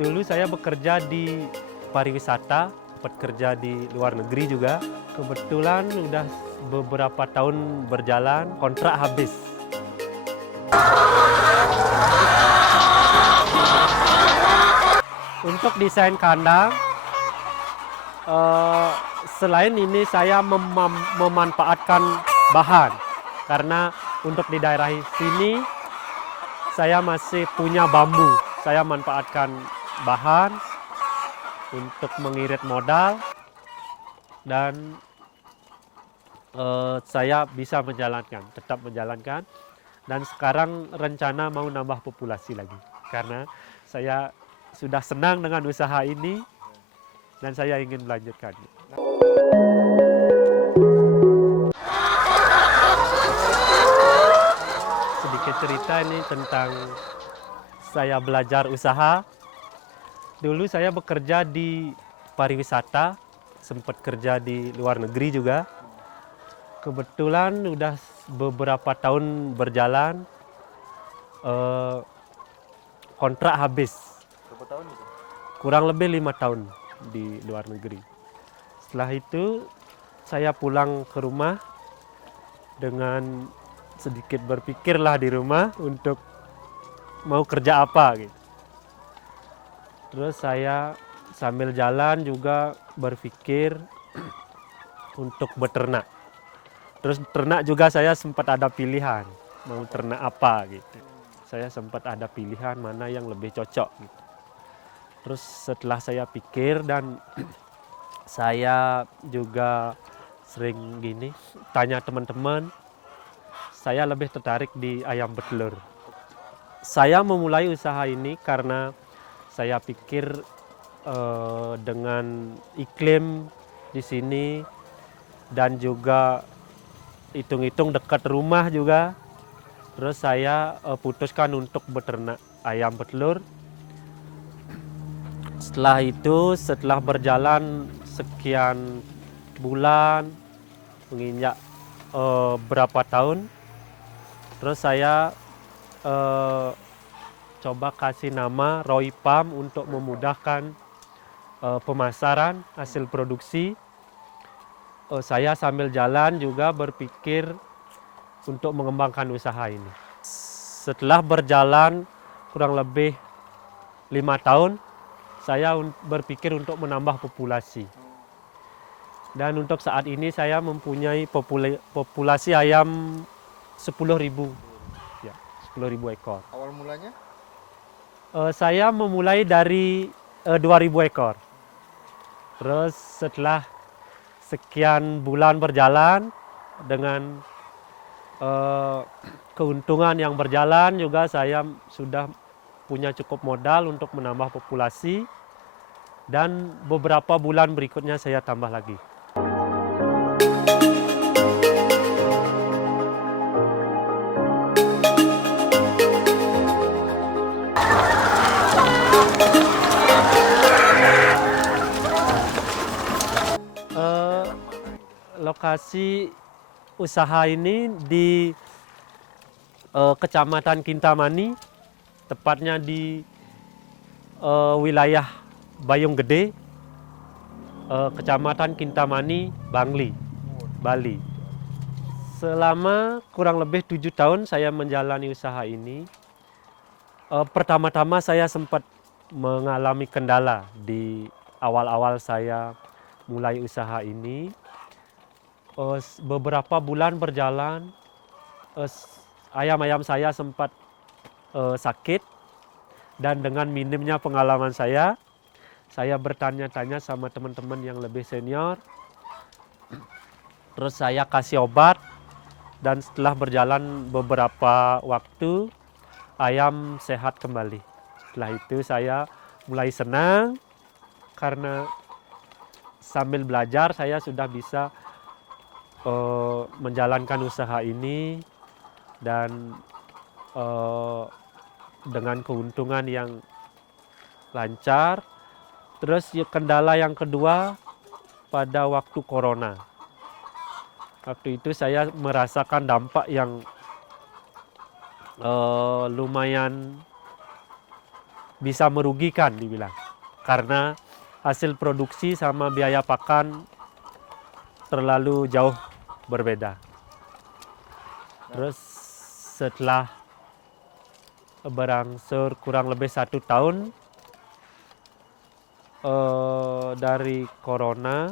Dulu saya bekerja di pariwisata, sempat kerja di luar negeri juga. Kebetulan udah beberapa tahun berjalan, kontrak habis. Untuk desain kandang, selain ini saya memanfaatkan bahan. Karena untuk di daerah sini, saya masih punya bambu. Saya manfaatkan bahan untuk mengirit modal dan saya bisa tetap menjalankan. Dan sekarang rencana mau nambah populasi lagi karena saya sudah senang dengan usaha ini dan saya ingin melanjutkan. Sedikit cerita ini tentang saya belajar usaha. Dulu saya bekerja di pariwisata, sempat kerja di luar negeri juga. Kebetulan udah beberapa tahun berjalan, kontrak habis. Berapa tahun itu? Kurang lebih 5 tahun di luar negeri. Setelah itu saya pulang ke rumah dengan sedikit berpikirlah di rumah untuk mau kerja apa gitu. Terus saya sambil jalan juga berpikir untuk beternak. Terus ternak juga saya sempat ada pilihan mau ternak apa gitu. Saya sempat ada pilihan mana yang lebih cocok gitu. Terus setelah saya pikir dan saya juga sering tanya teman-teman, saya lebih tertarik di ayam petelur. Saya memulai usaha ini karena saya pikir dengan iklim di sini dan juga hitung-hitung dekat rumah juga, terus saya putuskan untuk beternak ayam petelur. Setelah itu, setelah berjalan sekian bulan, menginjak berapa tahun, terus saya coba kasih nama Roy Farm untuk memudahkan pemasaran hasil produksi. Saya sambil jalan juga berpikir untuk mengembangkan usaha ini. Setelah berjalan kurang lebih 5 tahun, saya berpikir untuk menambah populasi. Dan untuk saat ini saya mempunyai populasi ayam 10.000. Ya, 10.000 ekor. Awal mulanya? Saya memulai dari 2.000 ekor. Terus setelah sekian bulan berjalan dengan keuntungan yang berjalan juga saya sudah punya cukup modal untuk menambah populasi dan beberapa bulan berikutnya saya tambah lagi. Lokasi usaha ini di Kecamatan Kintamani, tepatnya di wilayah Bayung Gede, Kecamatan Kintamani, Bangli, Bali. Selama kurang lebih 7 tahun saya menjalani usaha ini. Pertama-tama saya sempat mengalami kendala di awal-awal saya mulai usaha ini. Beberapa bulan berjalan, ayam-ayam saya sempat sakit dan dengan minimnya pengalaman saya bertanya-tanya sama teman-teman yang lebih senior. Terus saya kasih obat dan setelah berjalan beberapa waktu ayam sehat kembali. Setelah itu saya mulai senang karena sambil belajar saya sudah bisa menjalankan usaha ini dan dengan keuntungan yang lancar. Terus kendala yang kedua pada waktu corona. Waktu itu saya merasakan dampak yang lumayan bisa merugikan dibilang, karena hasil produksi sama biaya pakan terlalu jauh berbeda. Terus setelah berangsur kurang lebih 1 tahun dari corona,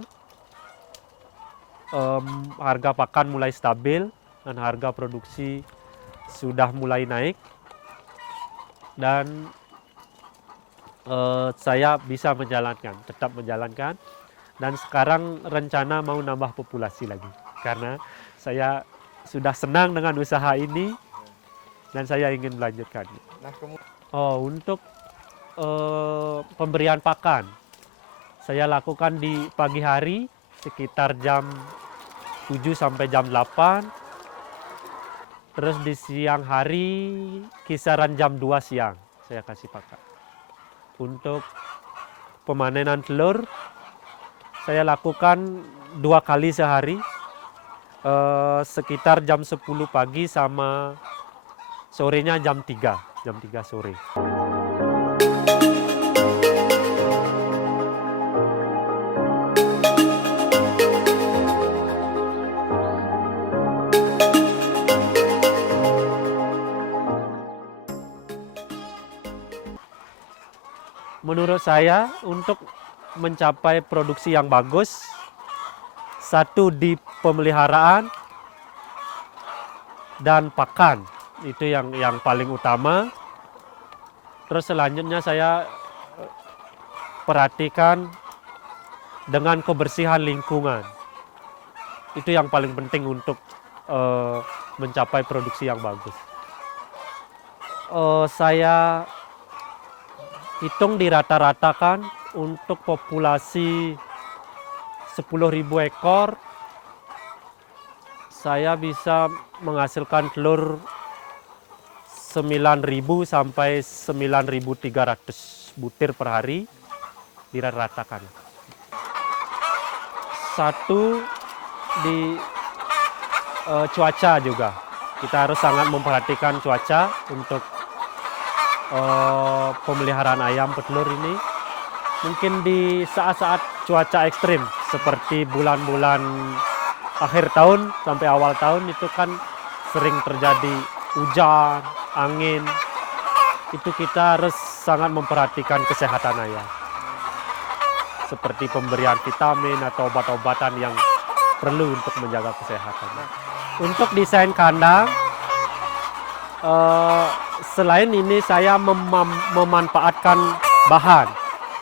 harga pakan mulai stabil dan harga produksi sudah mulai naik, dan saya bisa tetap menjalankan, dan sekarang rencana mau nambah populasi lagi karena saya sudah senang dengan usaha ini dan saya ingin melanjutkan. Untuk pemberian pakan saya lakukan di pagi hari sekitar jam 7 sampai jam 8. Terus di siang hari kisaran jam 2 siang saya kasih pakan. Untuk pemanenan telur saya lakukan 2 kali sehari, sekitar jam 10 pagi sama sorenya jam 3 sore. Menurut saya untuk mencapai produksi yang bagus, satu di pemeliharaan dan pakan, itu yang paling utama. Terus selanjutnya saya perhatikan dengan kebersihan lingkungan. Itu yang paling penting untuk mencapai produksi yang bagus. Saya hitung dirata-ratakan untuk populasi 10.000 ekor, saya bisa menghasilkan telur 9.000 sampai 9.300 butir per hari, dirata-ratakan. Satu di cuaca juga, kita harus sangat memperhatikan cuaca untuk pemeliharaan ayam petelur ini. Mungkin di saat-saat cuaca ekstrim seperti bulan-bulan akhir tahun sampai awal tahun itu kan sering terjadi hujan, angin. Itu kita harus sangat memperhatikan kesehatan ayam, seperti pemberian vitamin atau obat-obatan yang perlu untuk menjaga kesehatan. Untuk desain kandang, selain ini saya memanfaatkan bahan,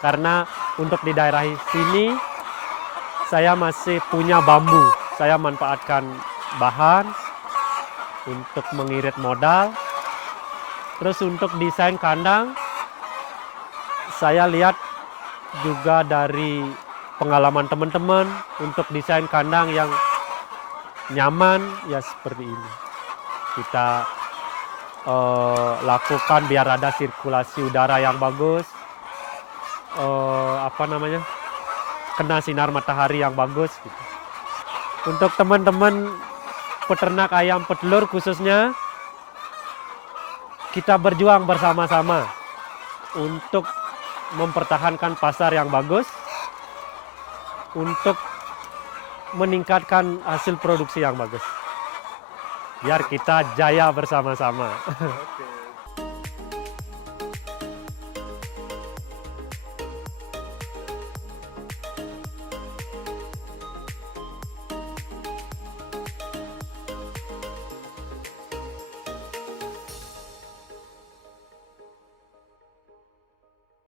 karena untuk di daerah sini saya masih punya bambu. Saya manfaatkan bahan untuk mengirit modal. Terus untuk desain kandang, saya lihat juga dari pengalaman teman-teman untuk desain kandang yang nyaman ya seperti ini. Kita lakukan biar ada sirkulasi udara yang bagus, kena sinar matahari yang bagus gitu. Untuk teman-teman peternak ayam petelur khususnya, kita berjuang bersama-sama untuk mempertahankan pasar yang bagus, untuk meningkatkan hasil produksi yang bagus, biar kita jaya bersama-sama.